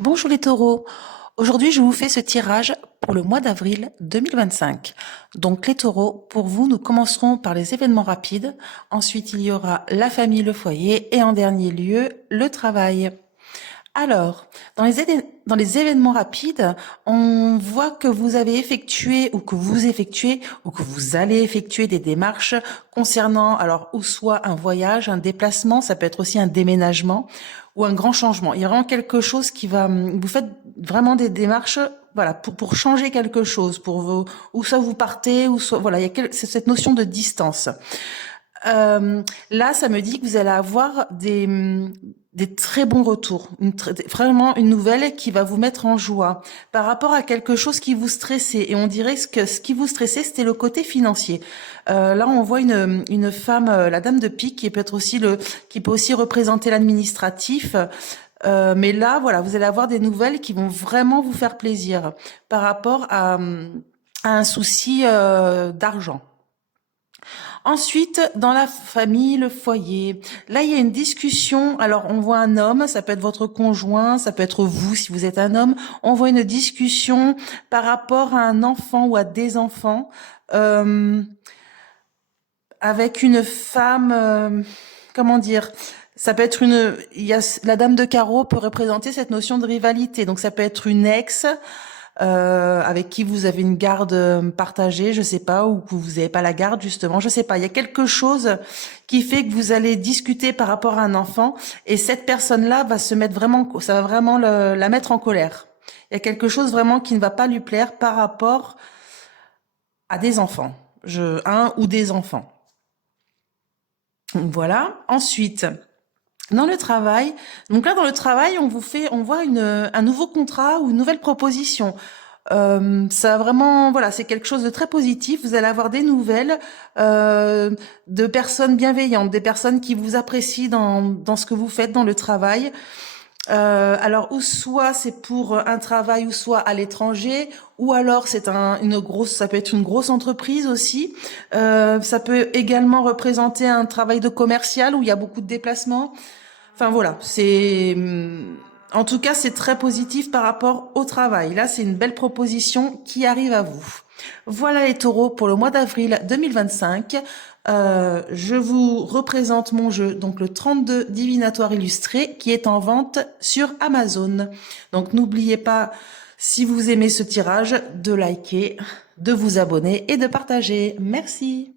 Bonjour les taureaux, aujourd'hui je vous fais ce tirage pour le mois d'avril 2025. Donc les taureaux, pour vous, nous commencerons par les événements rapides, ensuite il y aura la famille, le foyer et en dernier lieu, le travail. Alors, dans les événements rapides, on voit que vous avez effectué ou que vous effectuez ou que vous allez effectuer des démarches concernant, alors, ou soit un voyage, un déplacement, ça peut être aussi un déménagement ou un grand changement. Il y a vraiment quelque chose qui va, vous faites vraiment des démarches, voilà, pour changer quelque chose, pour vous, ou soit vous partez, ou soit, voilà, c'est cette notion de distance. Là, ça me dit que vous allez avoir des très bons retours, vraiment une nouvelle qui va vous mettre en joie par rapport à quelque chose qui vous stressait. Et on dirait que ce qui vous stressait, c'était le côté financier. Là, on voit une femme, la dame de pique, qui peut aussi représenter l'administratif. Mais là, voilà, vous allez avoir des nouvelles qui vont vraiment vous faire plaisir par rapport à un souci d'argent. Ensuite, dans la famille, le foyer, là, il y a une discussion. Alors, on voit un homme, ça peut être votre conjoint, ça peut être vous si vous êtes un homme. On voit une discussion par rapport à un enfant ou à des enfants euh, avec une femme. Comment dire? Ça peut être la dame de carreau peut représenter cette notion de rivalité. Donc, ça peut être une ex avec qui vous avez une garde partagée, je sais pas, ou que vous n'avez pas la garde justement, je sais pas. Il y a quelque chose qui fait que vous allez discuter par rapport à un enfant et cette personne-là va se mettre vraiment, ça va vraiment la mettre en colère. Il y a quelque chose vraiment qui ne va pas lui plaire par rapport à des enfants, un ou des enfants. Voilà. Ensuite, dans le travail, donc là dans le travail, on voit un nouveau contrat ou une nouvelle proposition. Ça vraiment, voilà, c'est quelque chose de très positif. Vous allez avoir des nouvelles de personnes bienveillantes, des personnes qui vous apprécient dans ce que vous faites dans le travail. Alors, ou soit c'est pour un travail, ou soit à l'étranger, ou alors ça peut être une grosse entreprise aussi. Ça peut également représenter un travail de commercial où il y a beaucoup de déplacements. Enfin voilà, en tout cas, c'est très positif par rapport au travail. Là, c'est une belle proposition qui arrive à vous. Voilà les taureaux pour le mois d'avril 2025. Je vous représente mon jeu, donc le 32 divinatoire illustré, qui est en vente sur Amazon. Donc n'oubliez pas, si vous aimez ce tirage, de liker, de vous abonner et de partager. Merci.